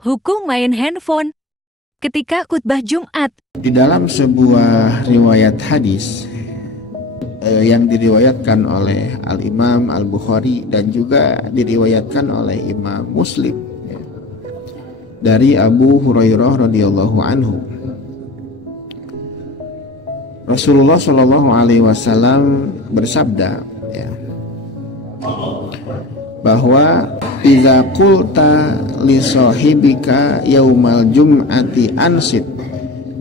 Hukum main handphone ketika khutbah Jumat. Di dalam sebuah riwayat hadis yang diriwayatkan oleh Al-Imam Al-Bukhari dan juga diriwayatkan oleh Imam Muslim dari Abu Hurairah radhiyallahu anhu, Rasulullah Shallallahu alaihi wasallam bersabda bahwa idza qulta li sahibika yaumal jum'ati ansit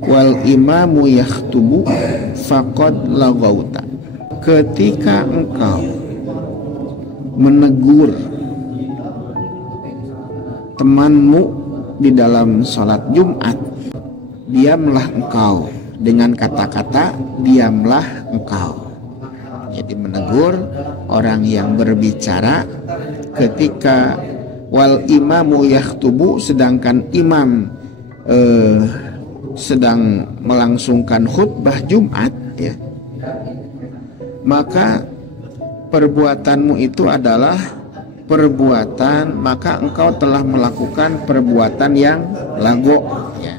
wal imamu yakhtubu faqad laghauta. Ketika engkau menegur temanmu di dalam sholat Jumat, diamlah engkau, dengan kata-kata diamlah engkau. Jadi menegur orang yang berbicara ketika wal imamu yakhtubu, sedangkan imam sedang melangsungkan khutbah Jumat, ya, maka perbuatanmu itu adalah perbuatan, maka engkau telah melakukan perbuatan yang lagok, ya.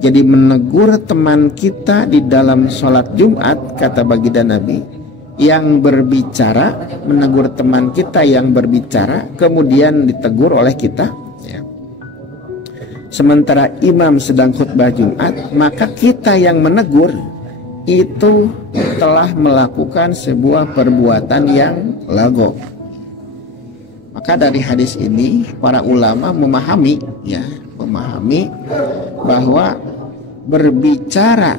Jadi menegur teman kita di dalam sholat Jumat, kata baginda Nabi, yang berbicara, menegur teman kita yang berbicara, kemudian ditegur oleh kita, ya. Sementara imam sedang khutbah Jumat, maka kita yang menegur itu telah melakukan sebuah perbuatan yang lagok. Maka dari hadis ini para ulama memahami bahwa berbicara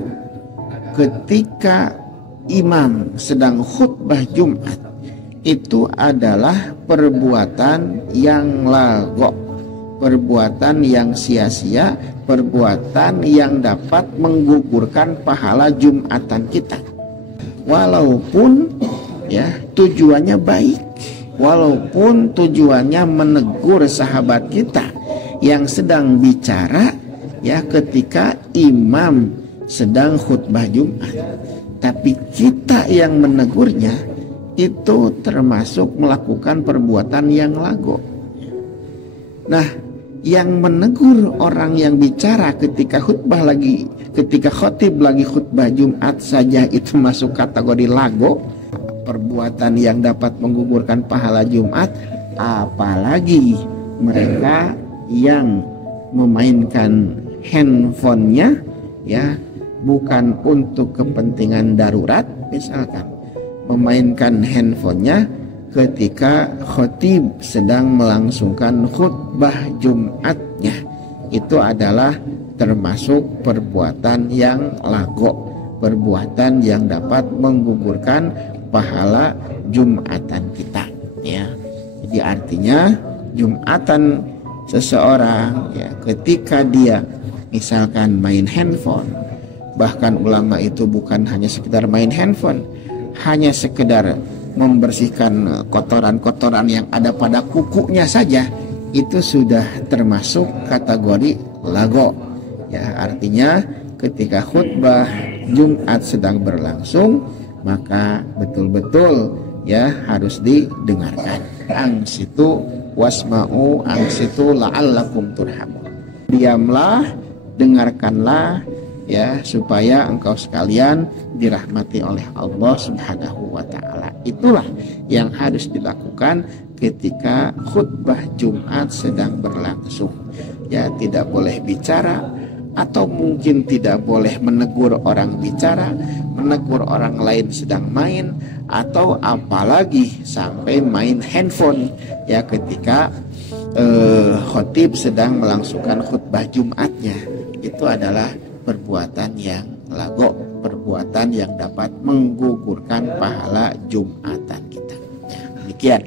ketika imam sedang khutbah Jumat itu adalah perbuatan yang lagok, perbuatan yang sia-sia, perbuatan yang dapat menggugurkan pahala Jumatan kita. Walaupun ya tujuannya baik, walaupun tujuannya menegur sahabat kita yang sedang bicara ya ketika imam sedang khutbah Jumat, tapi kita yang menegurnya itu termasuk melakukan perbuatan yang lagok. Nah, yang menegur orang yang bicara ketika khutbah lagi, ketika khotib lagi khutbah Jumat saja itu masuk kategori lago, perbuatan yang dapat menggugurkan pahala Jumat, apalagi mereka yang memainkan handphonenya ya bukan untuk kepentingan darurat, misalkan memainkan handphonenya ketika khotib sedang melangsungkan khutbah Jumatnya, itu adalah termasuk perbuatan yang lagok, perbuatan yang dapat menggugurkan pahala Jumatan kita, ya. Jadi artinya Jumatan seseorang ya ketika dia misalkan main handphone, bahkan ulama itu bukan hanya sekedar main handphone, hanya sekedar membersihkan kotoran-kotoran yang ada pada kukunya saja, itu sudah termasuk kategori lago, ya. Artinya ketika khutbah Jumat sedang berlangsung, maka betul-betul ya harus didengarkan. Angsitu wasma'u angsitu la'allakum turhamun. Diamlah, dengarkanlah ya supaya engkau sekalian dirahmati oleh Allah Subhanahu wa taala. Itulah yang harus dilakukan ketika khutbah Jumat sedang berlangsung. Ya, tidak boleh bicara, atau mungkin tidak boleh menegur orang bicara, menegur orang lain sedang main, atau apalagi sampai main handphone ya ketika khotib sedang melangsungkan khutbah Jumatnya. Itu adalah perbuatan yang lagok, perbuatan yang dapat menggugurkan pahala Jumatan kita. Ya, demikian.